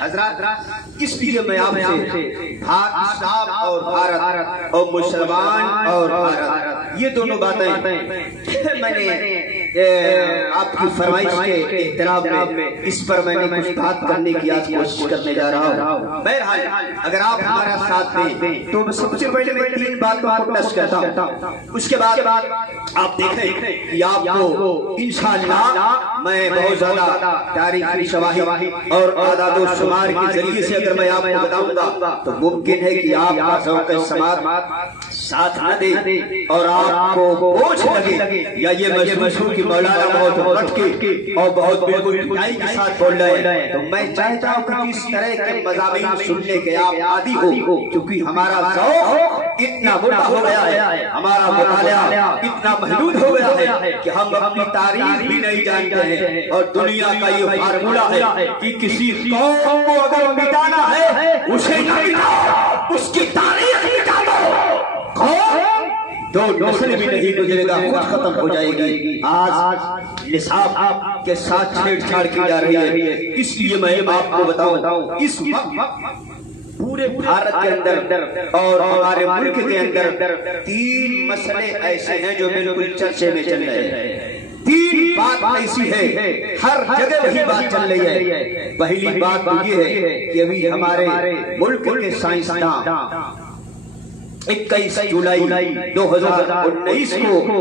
حضرات اس لیے میں آپ سے اسلام اور بھارت اور مسلمان اور بھارت یہ دونوں باتیں میں نے آپ کی فرمائش کے احترام میں اس پر میں نے کچھ بات کرنے کی آج کوشش کرنے جا رہا ہوں. بہرحال اگر آپ ہمارا ساتھ دیں تو سب سے پہلے میں 3 باتوں کو ٹچ کرتا ہوں. اس کے بعد آپ دیکھیں کہ آپ کو انشاءاللہ میں بہت زیادہ تاریخی شواہد اور اعداد و شمار کے ذریعے سے اگر میں آپ کو بتاؤں گا تو ممکن ہے کہ آپ کا ذوق سماعت ساتھ نہ دے اور آپ کو بوجھ لگے یا یہ مشہور کی مولانا بہت ہٹ کے اور بہت بالکل ٹھنڈائی کے ساتھ بول رہے ہیں. تو میں چاہتا ہوں کہ اس طرح کے مضامین سننے کے آپ عادی ہو, کیونکہ ہمارا ذوق اتنا بڑا ہو گیا ہے, ہمارا مطالعہ اتنا محدود ہو گیا ہے کہ ہم اپنی تاریخ بھی نہیں جانتے ہیں. اور دنیا کا یہ فارمولہ ہے کہ کسی قوم کو اگر مٹانا ہے اسے نہ مٹاؤ, اس کی تاریخ مٹا دو, دو نسل بھی نہیں گزرے گا, خود ختم ہو جائے گی. آج نصاب کے ساتھ چھیڑ چھاڑ کی جا رہی ہے. اس لیے میں آپ کو بتاؤں اس وقت پورے بھارت کے اندر اور ہمارے ملک کے اندر 3 مسئلے ایسے ہیں جو بالکل چرچے میں چل رہے ہیں. 3 بات ایسی ہے ہر جگہ وہی بات چل رہی ہے. پہلی بات تو یہ ہے کہ ابھی ہمارے ملک کے سائنسداں 21 جولائی 2019 کو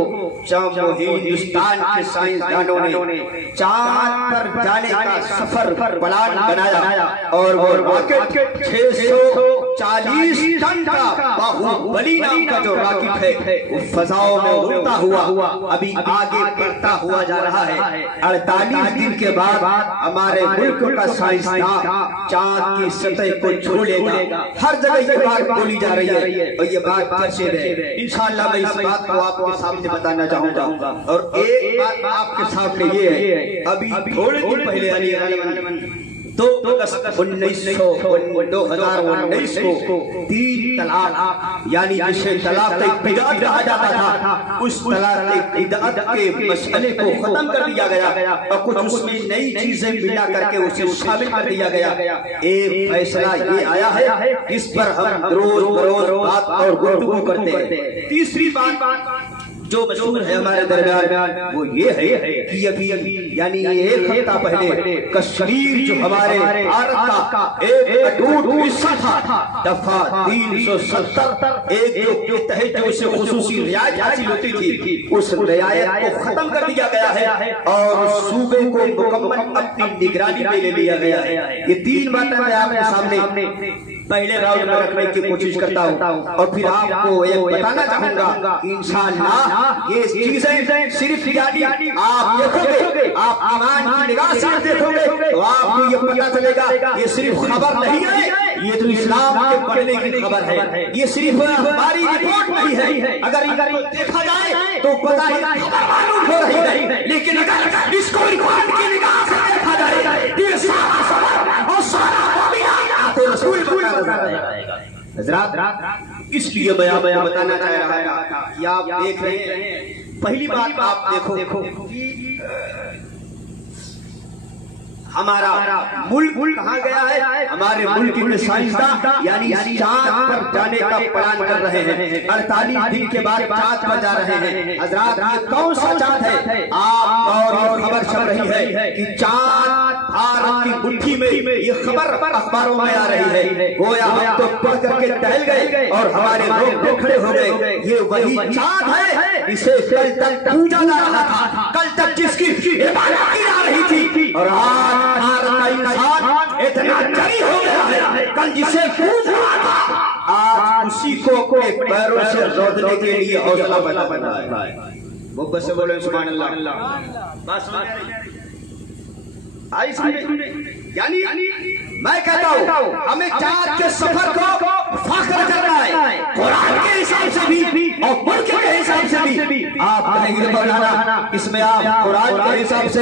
ہندوستان کے سائنسدانوں نے چاند پر جانے کا سفر پلان بنایا اور وہ راکٹ 640 ٹن کا باہوبلی نام کا جو راکٹ ہے وہ فضاؤں میں اڑتا ہوا ابھی آگے بڑھتا ہوا جا رہا ہے. 48 دن کے بعد ہمارے ملک کا سائنسداں چاند کی سطح کو چھو لے گا. ہر جگہ یہ بات بولی جا رہی ہے اور یہ بات چرچے میں. انشاءاللہ میں اس بات کو آپ کے سامنے بتانا چاہوں گا. اور ایک بات آپ کے سامنے یہ ہے, ابھی تھوڑے دن پہلے تو 2019 کو 3 طلاق یعنی جسے طلاق بدعت کہا جاتا تھا, اس طلاق بدعت کے مسئلے کو ختم کر دیا گیا اور کچھ اس میں نئی چیزیں ملا کر کے اسے شامل کر دیا گیا. ایک فیصلہ یہ آیا ہے اس پر ہم روز بروز بات اور گفتگو کرتے ہیں. تیسری بات جو مشہور ہے ہمارے درمیان وہ یہ ہے کہ ابھی یعنی 1 ہفتہ پہلے کشمیر جو ہمارے بھارت کا ایک اٹوٹ حصہ تھا, دفعہ 370 ایک جو تحت جو اسے خصوصی رعایت حاصل ہوتی تھی, اس رعایت کو ختم کر دیا گیا ہے اور صوبے کو مکمل اپنی نگرانی میں لے لیا گیا ہے. یہ 3 باتیں میں آپ کے سامنے پہلے راؤنڈ میں رکھنے کی کوشش کرتا ہوں اور پھر آپ کو ایک بتانا چاہوں گا. انشاءاللہ یہ چیزیں صرف یعنی آپ دیکھو گے, آپ ایمان کی نگاہ سے دیکھو گے تو آپ کو یہ پتہ چلے گا یہ صرف خبر نہیں ہے, یہ تو اسلام کے پڑھنے کی خبر ہے. یہ صرف ہماری رپورٹ نہیں ہے, اگر دیکھا جائے تو پتہ ہی معلوم ہو رہی ہے, لیکن اگر اس کو ایمان کی نگاہ سے دیکھا جائے یہ سارا خبر اور سارا رسول حضرات. اس لیے میں آپ کو بتانا چاہ رہا تھا کہ آپ دیکھ رہے ہیں. پہلی بات آپ دیکھو ہمارا ملک کہاں گیا ہے. ہمارے ملک کے سائنسداں یعنی چاند پر جانے کا پلان کر رہے ہیں. 48 دن کے بعد چاند پر جا رہے ہیں. حضرات یہ کون سا چاند ہے؟ آپ اور خبر چل رہی ہے کہ چاند بھارت کی مٹھی میں, یہ خبر اخباروں میں آ رہی ہے. گویا ہم تو پڑھ کر کے ٹہل گئے اور ہمارے لوگ کھڑے ہو گئے. یہ وہی چاند ہے اسے کل تک پوجا جا رہا تھا, کل تک جس کی عبادت کی جا رہی تھی, اور آج انسان اتنا جری ہو گیا ہے کل جسے پوج رہا تھا آج اسی کو پیروں سے روکنے کے لیے حوصلہ پیدا بنا ہے. وہ بس بولے سبحان اللہ. بس آئی سمجھے, یعنی میں کہتا ہوں ہمیں چاند کے سفر کو فخر کرنا ہے قرآن کے حساب سے بھی اور ملک کے حساب سے بھی. آپ کہیں گے مولانا اس میں آپ قرآن کے حساب سے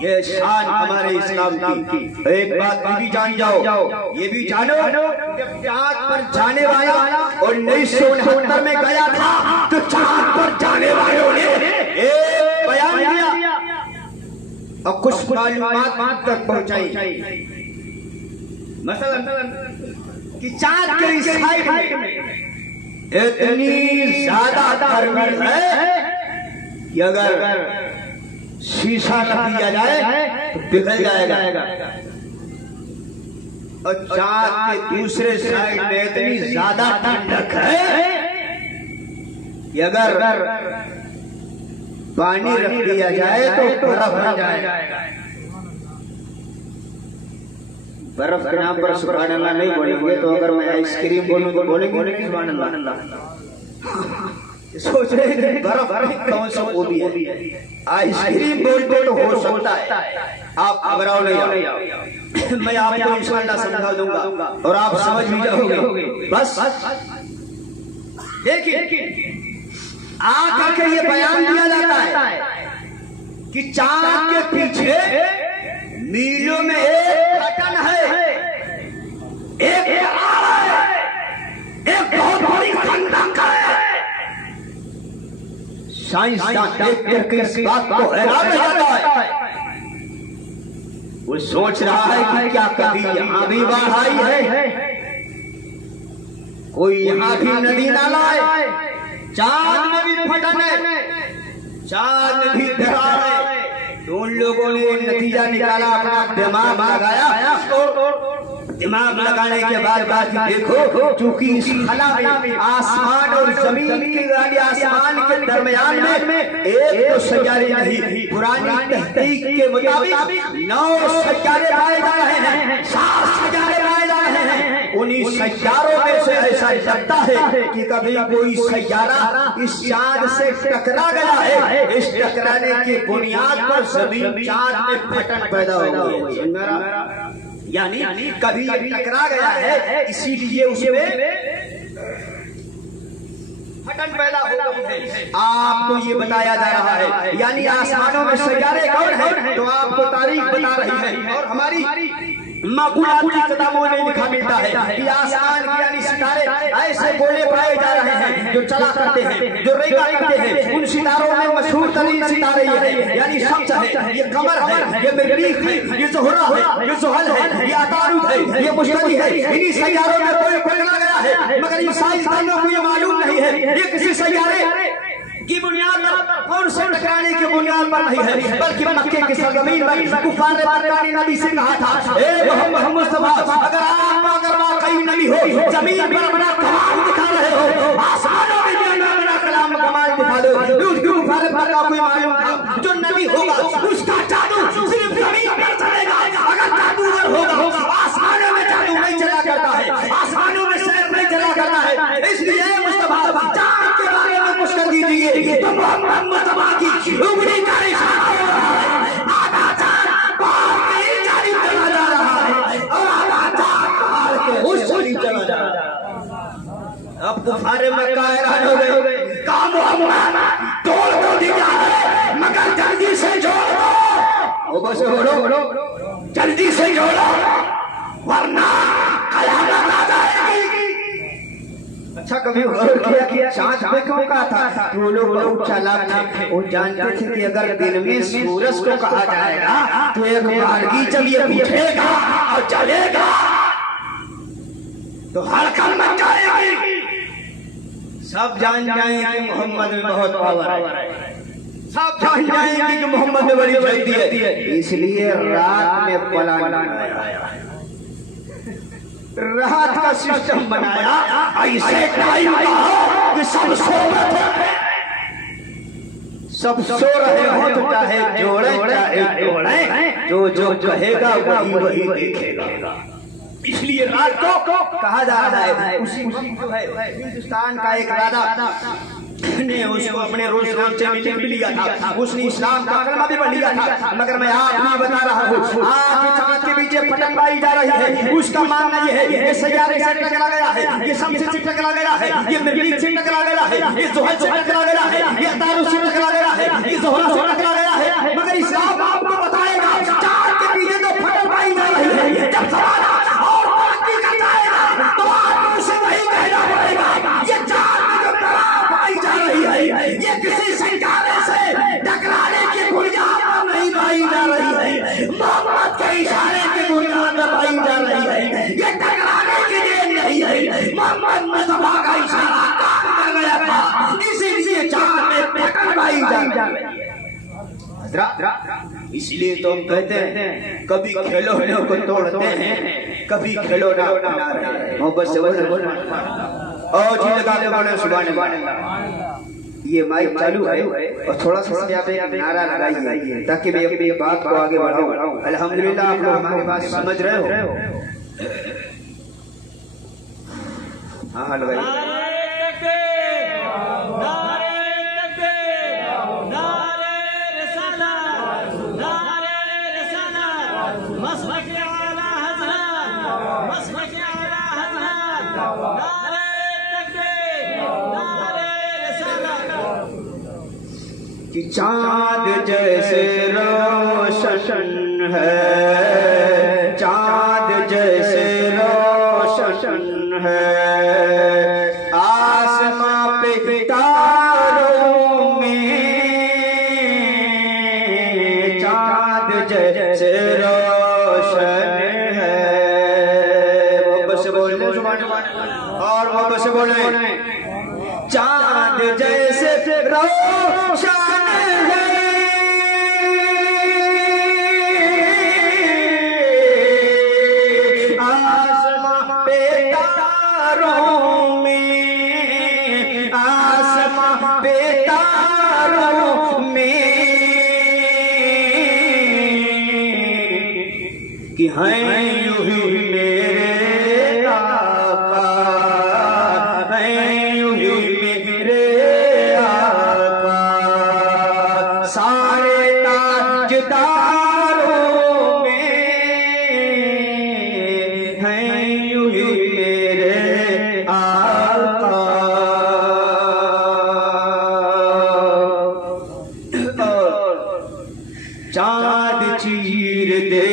یہ شان ہمارے اسلام کی. ایک بات بھی جان جاؤ, یہ بھی جانو جب چاند پر جانے والا 1969 میں گیا تھا تو چاند پر جانے والوں نے ایک بیان دیا اور کچھ معلومات تک پہنچائی. مثلا کہ چاند کے سائڈ میں اتنی زیادہ گرمی ہے کہ اگر شیشہ رکھ دیا جائے تو پگھل جائے گا, اور چاند کے دوسرے سائڈ میں اتنی زیادہ ٹھنڈک ہے کہ اگر پانی رکھ دیا جائے تو برف بن جائے گا. برف کے نام پر سبحان اللہ نہیں بولیں گے تو اگر میں آئس کریم بولوں تو بولیں گے سبحان اللہ. سوچ رہے ہیں برف کون سا وہ بھی ہے, آئس کریم بولتے تو ہو سکتا ہے. آپ گھبراؤ نہیں, میں آپ کو انشاءاللہ سمجھا دوں گا اور آپ سمجھ بھی جاؤ گے. بس دیکھیں آ کے یہ بیان دیا جاتا ہے کہ چاند کے پیچھے میلوں میں ایک بٹن ہے, ایک بہت بڑی خندق ہے. سائنسدان دیکھ کر کے اس بات کو حیران رہ جاتا ہے. وہ سوچ رہا ہے کہ کیا کبھی یہاں بھی باڑھ آئی ہے, کوئی یہاں بھی ندی نالا ہے, چاند میں بھی پھٹن ہے, چاند میں بھی دراڑ ہے. تو ان لوگوں نے نتیجہ نکالا, اپنا دماغ لگایا, دماغ لگانے کے بعد بات دیکھو چونکہ اس خلا میں آسمان اور زمین کے یعنی آسمان کے درمیان میں ایک تو سیارے نہیں, پرانی تحقیق کے مطابق 9 سیارے پائے جا رہے ہیں, 7 سیارے پائے جا رہے ہیں. انہی سیاروں میں سے ایسا لگتا ہے کہ کبھی کوئی سیارہ اس چاند سے ٹکرا گیا ہے. اس ٹکرانے کی بنیاد پر زمین چاند میں پھٹن پیدا ہو گئی ہے, یعنی کبھی ٹکرا گیا ہے, اسی لیے اس میں پھٹن پیدا ہو گئی ہے. آپ کو یہ بتایا جا رہا ہے یعنی آسمانوں میں سیارے کون ہیں, تو آپ کو تاریخ بتا رہی ہے. اور ہماری معقولاتی کتابوں میں لکھا ملتا ہے کہ آسمان کے یعنی ستارے ایسے گولے پائے جا رہے ہیں جو چلا کرتے ہیں, جو ریگا کرتے ہیں. ان ستاروں میں مشہور ترین ستارے یہ ہیں, یعنی شمس ہے, یہ قمر ہے, یہ مریخ ہے, یہ زہرہ ہے, یہ زحل ہے, یہ عطارد ہے, یہ مشتری ہے. انہی سیاروں میں کوئی پکڑا گیا ہے مگر یہ سائنسدانوں کو یہ معلوم نہیں ہے یہ کسی سیارے کی بنیاد پر اور سے ٹکرانے کی بنیاد پر نہیں ہے, بلکہ مکے کی سرزمین پر کفار نے نبی سے کہا تھا, اے محمد مصطفیٰ اگر واقعی نبی ہو زمین پر اپنا کمال دکھا رہے ہو, آسمانوں میں بھی اپنا کلام کمال دکھا دو. کفار کا کوئی معلوم تھا جو نبی ہوگا اس کا جادو صرف زمین پر چلے گا, اگر جادوگر ہوگا آسمانوں میں جادو نہیں چلا کرتا ہے, آسمانوں میں سیر نہیں چلا کرتا ہے. اس لیے مصطفیٰ چاند کے بارے میں کچھ کر دیجیے تو محمد مصطفیٰ کی انگلی کا اشارہ آدھا چاند باہر نہیں جاری چلا جا رہا ہے اور آدھا چاند باہر کے اس جاری چلا جا رہا ہے. اب کفار مکہ حیران ہو گئے, کہا محمد توڑ تو دیا ہے مگر جلدی سے جوڑو, بس جلدی سے جوڑو ورنہ قیامت آ جائے گی. اچھا کبھی غور کیا چاند پہ کیوں کہا تھا؟ وہ لوگ بہت چالاک تھے, وہ جانتے تھے کہ اگر دن میں سورج کو کہا جائے گا تو ایک بارگی جب یہ اٹھے گا اور جلے گا تو ہڑکن مچ جائے گی. سب جان جائیں کہ محمد میں بہت پاور ہے, سب جان جائیں گے کہ محمد میں بڑی جلدی ہے. اس لیے رات میں پلان بنایا, رات کا سسٹم بنایا, ایسے ٹائم کا کہ سب سو رہے ہوں تو چاہے جوڑے چاہے توڑے, جو کہے گا وہی دیکھے گا. اس لیے رات کو کہا جا رہا ہے. اسی جو ہے ہندوستان کا ایک راجا نے اس کو اپنے روز سے ملنے بھی لیا تھا, اس نے اسلام کا کلمہ بھی پڑھ لیا تھا, مگر میں آپ کو بتا رہا ہوں آج چاند کے پیچھے پھٹن پائی جا رہی ہے. اس کا ماننا یہ ہے یہ سیارے سے ٹکرا گیا ہے, یہ شمس سے ٹکرا گیا ہے, یہ مریخ سے ٹکرا گیا ہے, یہ زحل سے ٹکرا گیا ہے, یہ عطارد سے ٹکرا گیا ہے, یہ زہرہ سے ٹکرا گیا ہے. مگر اسلام آپ کو بتائے گا حضرات اس لیے تو ہم کہتے ہیں کبھی کھلونے کو توڑتے ہیں کبھی کھلونا بنا رہے ہیں محبت سے اور جی لگا کے بولے سبحان اللہ یہ مائک چالو ہے اور تھوڑا سا آپ ایک نعرہ لگائیے تاکہ میں اپنی بات کو آگے بڑھاؤں الحمدللہ آپ لوگ ہماری بات سمجھ رہے ہو ہاں لگائیے کہ چاند جیسے روشن ہے چاند جیسے روشن ہے آسماں پہ تاروں میں چاند جیسے روشن ہے محبت سے بولیں اور محبت سے بولیں چاند جیسے روشن کہ ہیں یوں ہی میرے آقا ہیں یوں ہی میرے آقا سارے تاجداروں میں ہیں یوں ہی میرے آقا چاند چیر دے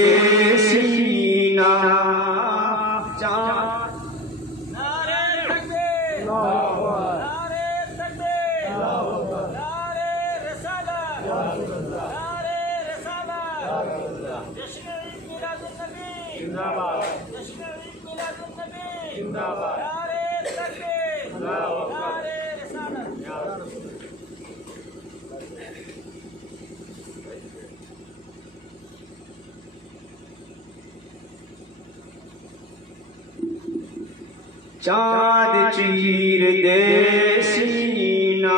چاند چیر دے سینہ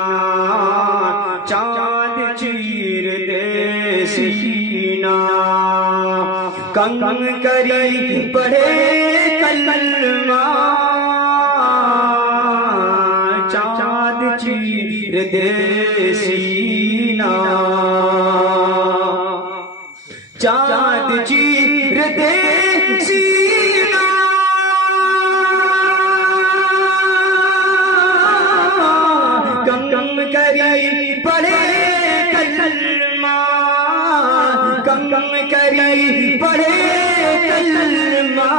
چاند چیر دے سینہ کنگ کری پڑھے کلمہ چاند چیر دے سینہ چاند چیر دے سینہ کم کری پڑھے کلمہ کم کری پڑھے کلمہ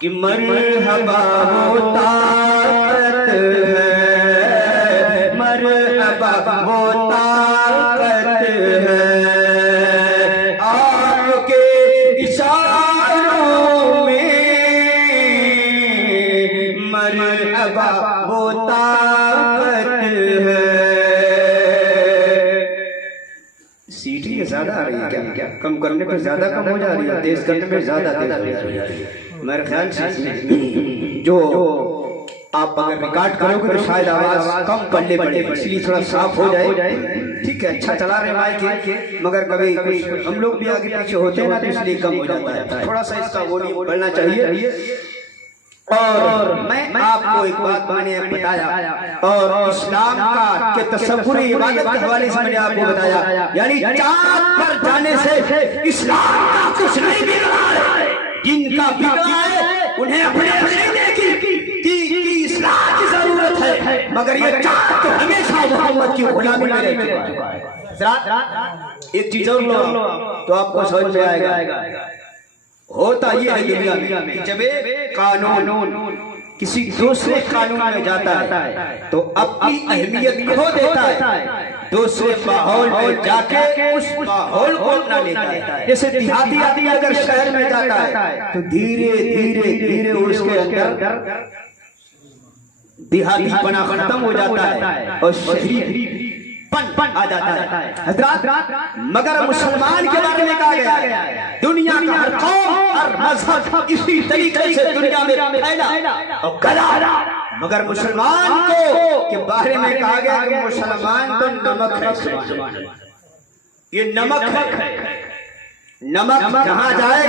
کہ مرحبا وہ طاقت ہے مرحبا وہ طاقت ہے آپ کے اشاروں میں مرحبا وہ طاقت ہے سیٹی زیادہ آ رہی ہے کیا کم کرنے پر زیادہ کم ہو جا رہی ہے تیز کرنے پر زیادہ تیز ہو جا رہی ہے میرے خیال سے جو آپ اگر ریکارڈ کرو گے تو شاید آواز کم پڑنے پڑے اس لیے تھوڑا صاف ہو جائے ٹھیک ہے اچھا چلا رہے مائک مگر کبھی ہم لوگ بھی آگے پیچھے ہوتے ہیں نا تو اس لیے کم ہو جاتا ہے تھوڑا سا اس کا والیوم بڑھنا چاہیے اور میں آپ کو ایک بات میں نے بتایا اور اسلام کا کہ تصور عبادت کے حوالے سے میں نے آپ کو بتایا یعنی چاند پر جانے سے اسلام کا کچھ نہیں بگڑا ہے جن کا بگڑا ہے انہیں اپنے عقیدے کی اصلاح کی ضرورت ہے مگر یہ چاند تو ہمیشہ محمد کی غلامی میں رہ چکا ہے ایک چیز اور لو تو آپ کو سمجھ میں آئے گا ہوتا یہ ہے دنیا میں جب ایک قانون کسی دوسرے قانون میں جاتا ہے تو اپنی اہمیت کھو دیتا ہے دوسرے ماحول میں جا کے اس ماحول کو اپنا لیتا ہے جیسے دیہاتی آدمی اگر شہر میں جاتا ہے تو دھیرے دھیرے دھیرے اس کے اندر دیہاتی پنا ختم ہو جاتا ہے اور شہری پن آ جاتا ہے حضرات۔ مگر مسلمان کے بارے میں کہا گیا ہے دنیا کا ہر قوم ہر مذہب اسی طریقے سے دنیا میں پھیلا اور گلا، مگر مسلمان کو کے بارے میں کہا گیا کہ مسلمان تو نمک ہے، یہ نمک ہے، نمک جہاں جائے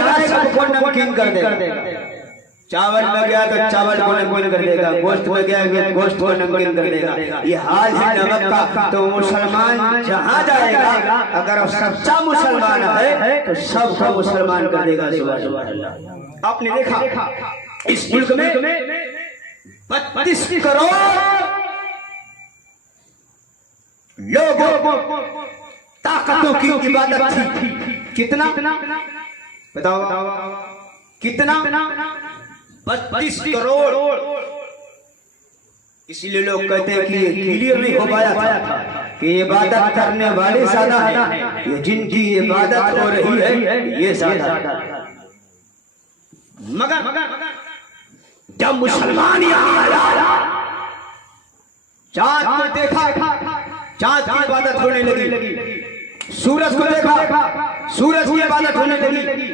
گا سب کو نمکین کر دے گا، چاول میں گیا تو چاول کو نمکین کر دے گا، گوشت میں گیا تو گوشت کو نمکین کر دے گا، یہ حال ہے نمک کا۔ تو مسلمان جہاں جائے گا اگر سچا مسلمان ہے تو سب کو مسلمان کر دے گا۔ سبحان اللہ۔ آپ نے دیکھا اس ملک میں 32 کروڑ لوگوں طاقتوں کی عبادت تھی، کتنا بتاؤ کتنا؟ 32 کروڑ۔ اسی لیے لوگ کہتے ہیں کہ یہ کلیئر نہیں ہو پایا تھا کہ عبادت کرنے والے زیادہ ہیں، یہ جن کی عبادت ہو رہی ہے یہ زیادہ ہے۔ مگر جب مسلمان یہاں آیا، چاند کو دیکھا، چاند کی عبادت ہونے لگی، سورج کو دیکھا، سورج کی عبادت ہونے لگی،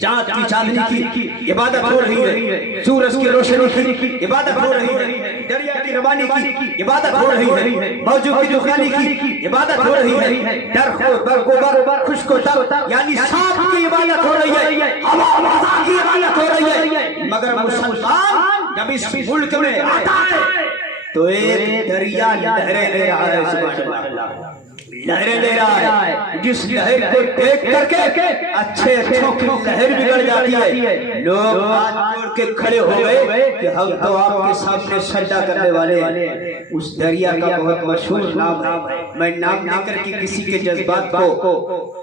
چاند کی چاندنی کی عبادت ہو رہی ہے، سورج کی روشنی کی عبادت ہو رہی ہے، دریا کی روانی کی عبادت ہو رہی ہے، موجوں کی دخانی کی عبادت ہو رہی ہے، درخت و برگ و بر، خشک و تر یعنی سانپ کی عبادت ہو رہی ہے، ہوا کی عبادت ہو رہی ہے۔ مگر مسلمان جب اس ملک میں آتا ہے تو ایک دریا لہریں لے رہا ہے، سبحان اللہ، لہریں لے رہا ہے، جس لہر کو دیکھ کر کے اچھے اچھوں کی لہر بگڑ جاتی ہے، لوگ ہاتھ جوڑ کے کھڑے ہو گئے کہ ہم تو آپ کے سامنے سجدہ کرنے والے ہیں۔ اس دریا کا بہت مشہور نام ہے، میں نام لے کر کے کسی کے جذبات کو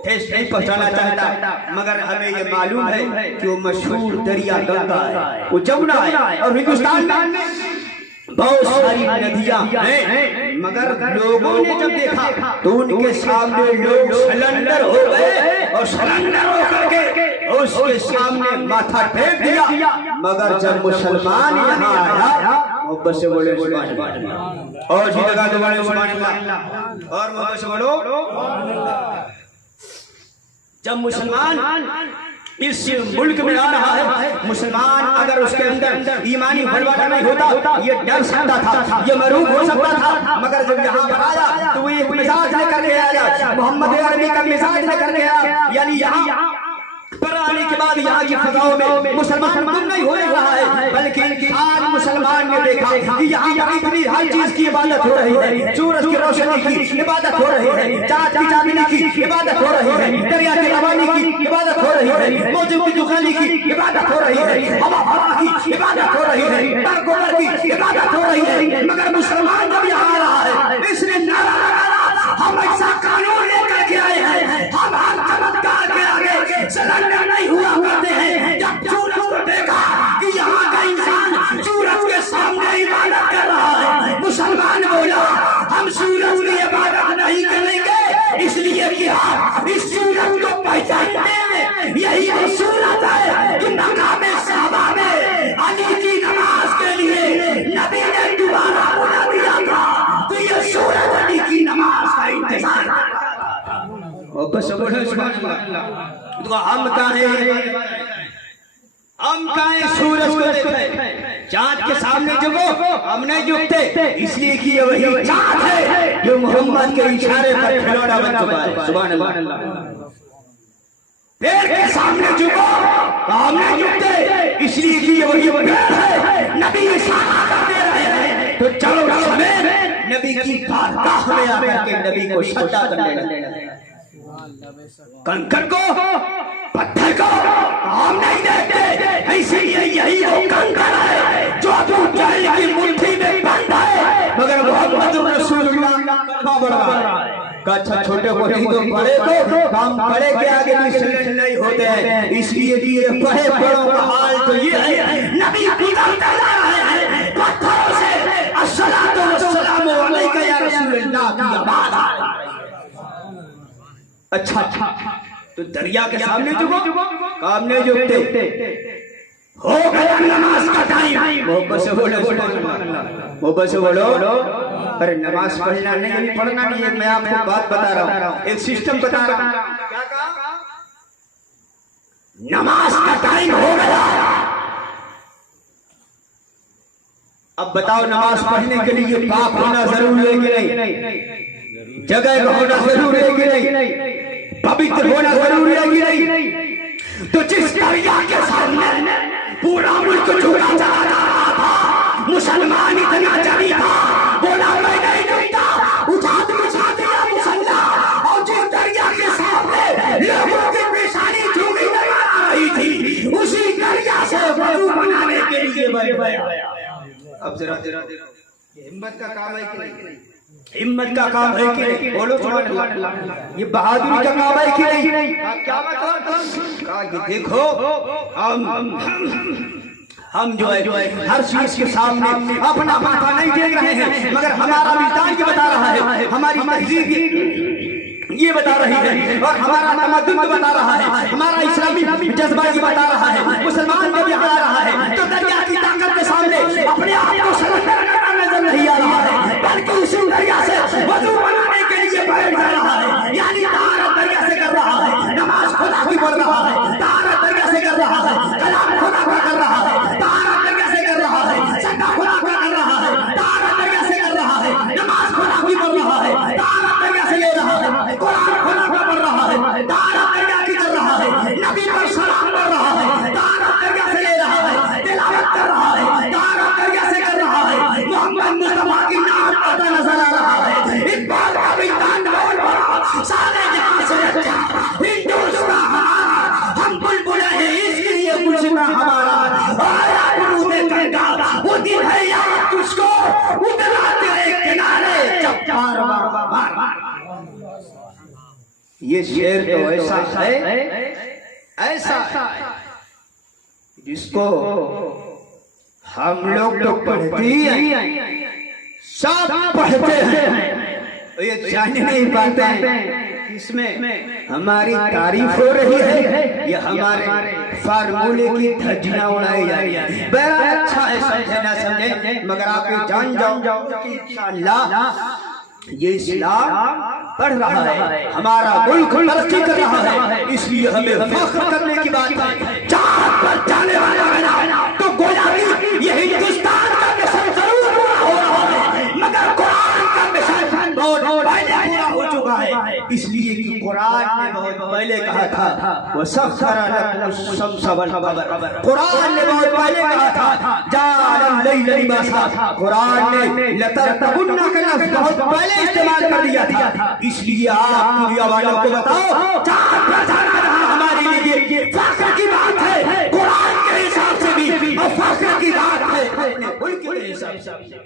ٹھیس نہیں پہنچانا چاہتا، مگر ہمیں یہ معلوم ہے کہ وہ مشہور دریا گنگا ہے، وہ جمنا ہے، اور ہندوستان میں بہت ساری ندیاں ہیں، مگر لوگوں نے جب دیکھا تو ان کے سامنے لوگ سلنڈر ہو گئے اور سلنڈر ہو کر کے اس کے سامنے ماتھا ٹیک دیا۔ مگر جب مسلمان یہاں آیا محبت سے بولے سبحان اللہ، اور جی لگا تو بولے سبحان اللہ، اور محبت سے بولو۔ جب مسلمان اس ملک میں آ رہا ہے، مسلمان اگر اس کے اندر ایمانی بھروانا نہیں ہوتا یہ ڈر سکتا تھا، یہ مروب ہو سکتا تھا، مگر جب یہاں پر آیا تو وہ ایک مزاج لے کر کے آیا، محمد عربی کا مزاج لے کر کے آیا، یعنی یہاں پر آنے کے بعد یہاں کی فضاؤں میں مسلمان گم نہیں ہونے رہا ہے، بلکہ انسان مسلمان نے دیکھا کہ یہاں پر اتنی ہر چیز کی عبادت ہو رہی ہے، سورج کی روشنی کی عبادت ہو رہی ہے، چاند کی چاندنی کی عبادت ہو رہی ہے، دریا کی روانی کی عبادت ہو رہی ہے، موجوں کی دخانی کی عبادت ہو رہی ہے، ہوا کی عبادت ہو رہی ہے، برگ و بر کی عبادت ہو رہی ہے، مگر مسلمان جب یہاں آ رہا ہے اس نے نعرہ لگایا، ہم ایسا قانون لے کر کے آئے ہیں، ہم چمتکار کے آگے سلنڈر نہیں ہوا کرتے ہیں۔ جب سورج کو دیکھا کہ یہاں کا انسان سورج کے سامنے عبادت کر رہا ہے، مسلمان بولا ہم سورج کی عبادت نہیں کریں گے، اس لیے کہ اس سورج کو پہچاننے میں یہی وہ صورت ہے کہ مقام صحابہ میں علی کی نماز کے لیے نبی نے دوبارہ بلا دیا تھا، تو یہ سورج علی کی نماز کا انتظار کرتا تھا۔ بس سبحان اللہ، تو ہم کہیں سورج کو دیکھیں، چاند کے سامنے جھکو، ہم نہیں جھکتے، اس لیے کہ یہ وہی چاند ہے جو محمد کے اشارے پر کھلونا بن چکا ہے، سبحان اللہ۔ پیر کے سامنے جھکو، ہم نہیں جھکتے، اس لیے کہ یہ وہی پیر ہے، نبی اشارہ کرتے رہے ہیں، تو چلو سمیں نبی کی بارگاہ میں آ کر کے نبی کو سجدہ کرنے لگے۔ کنکر کو پتھر کو ہم نہیں دیکھتے، اسی لیے یہی وہ کنکر ہے جو ابو جہل کی مٹھی میں بند ہے، مگر محمد رسول اللہ کا بڑا ہے۔ اچھا چھوٹے کو نہیں تو بڑے کو، ہم بڑے کے آگے مسلم نہیں ہوتے ہیں، اس لیے بڑے بڑوں کا حال تو یہ ہے، نبی گزرتے جا رہے ہیں پتھروں سے، الصلاۃ والسلام علیک یا رسول اللہ کی آواز آ رہی ہے۔ اچھا تو دریا کے سامنے جھکو، کام نہیں جھکتے، ہو گیا نماز کا ٹائم. محبت سے بولو سبحان اللہ. محبت سے بولو. ارے نماز پڑھنا نہیں پڑھنا نہیں ہے. میں آپ کو بات بتا رہا ہوں, ایک سسٹم بتا رہا ہوں. کیا کہا؟ نماز کا ٹائم ہو گیا. اب بتاؤ نماز پڑھنے کے لیے پاک ہونا ضروری ہے کہ نہیں؟ جگہ ہونا ضروری ہے کہ نہیں؟ پوتر ہونا ضروری ہے کہ نہیں؟ تو جس دریا کے سامنے پورا ملک جھکا جا رہا تھا, مسلمان اتنا جری تھا, بولا میں نہیں جھکتا, اٹھا دیا مسلح. اور جس دریا کے سامنے لوگوں کی پیشانی جھومی نہیں آ رہی تھی, اسی دریا سے وضو بنانے کے لیے بڑھ گیا. اب ذرا ہمت کا کام ہے کہ نہیں؟ ہمت کا کام ہے کہ نہیں؟ بولو سبحان اللہ. یہ بہادری کا کام ہے کہ نہیں؟ کیا مطلب؟ دیکھو ہم جو ہے ہر چیز کے سامنے اپنا ماتھا نہیں دیکھ رہے ہیں, مگر ہمارا وجدان یہ بتا رہا ہے, ہماری تہذیب یہ بتا رہی ہے, اور ہمارا تمدن بتا رہا ہے, ہمارا اسلامی جذبہ یہ بتا رہا ہے, مسلمان کو یہ بتا رہا ہے. تو دریا کی طاقت کے سامنے اپنے آپ کو سرنڈر کرنا نظر نہیں آ رہا ہے, بلکہ اسی دریا سے وضو بنانے کے لیے بیٹھ جا رہا ہے. یعنی طہارت دریا سے کر رہا ہے, نماز خدا کی پڑھ رہا ہے, طہارت دریا سے کر رہا ہے, کلام خدا کا کر رہا ہے, طہارت دریا سے کر رہا ہے, سجدہ خدا کا کر رہا ہے, طہارت دریا سے کر رہا ہے, نماز خدا کی پڑھ رہا ہے, طہارت دریا سے لے رہا ہے, قرآن خدا کا پڑھ رہا ہے, طہارت دریا کی کر رہا ہے, نبی پر سلام پڑھ رہا ہے, طہارت دریا سے لے رہا ہے, تلاوت کر رہا ہے, طہارت دریا سے کر رہا ہے, محمد مصطفیٰ کی نام پڑھتا نظر آ رہا ہے. اقبال کا وجدان بول پڑا, سارے جہاں سے اچھا ہندوستان ہمارا, ہم بلبل ہیں اس کے لیے پوچھنا ہمارا. آیا درود گنگا وہ دن ہے یاد تجھ کو, اتنا تیرے کنارے جب چار بار. یہ شعر تو ایسا ہے, ایسا جس کو ہم لوگ تو پڑھتے ہیں, سب پڑھتے ہیں, یہ جانے نہیں پاتے ہیں اس میں ہماری تعریف ہو رہی ہے یا ہمارے فارمولے کی دھجیاں اڑائی جا رہی ہے. بڑا اچھا ہے, سمجھے نہ سمجھے, مگر آپ یہ جان جاؤ کہ انشاءاللہ یہ اسلام پڑھ رہا ہے, ہمارا ملک ترقی کر رہا ہے, اس لیے ہمیں فخر کرنے کی بات ہے. چاند پر جانے والا تو گویا یہ ہندوستان کا مشن ضرور پورا ہو رہا ہے, مگر قرآن کا مشن بہت پہلے پورا ہو چکا ہے. اس لیے کہ قرآن نے بہت پہلے کہا تھا وَسَخَّرَ لَكُمُ الشَّمْسَ وَالْقَمَرَ, قرآن نے بہت پہلے کہا تھا جَعَلَ اللَّيْلَ لِبَاسًا, قرآن نے لَتَرْكَبُنَّ کا لفظ بہت پہلے استعمال کر دیا تھا. اس لیے آپ دنیا والوں کو بتاؤ چاند پر جانا ہمارے لیے فخر کی بات ہے, قرآن کے حساب سے بھی اور فخر کی بات ہے, اپنے ملک کے حساب سے.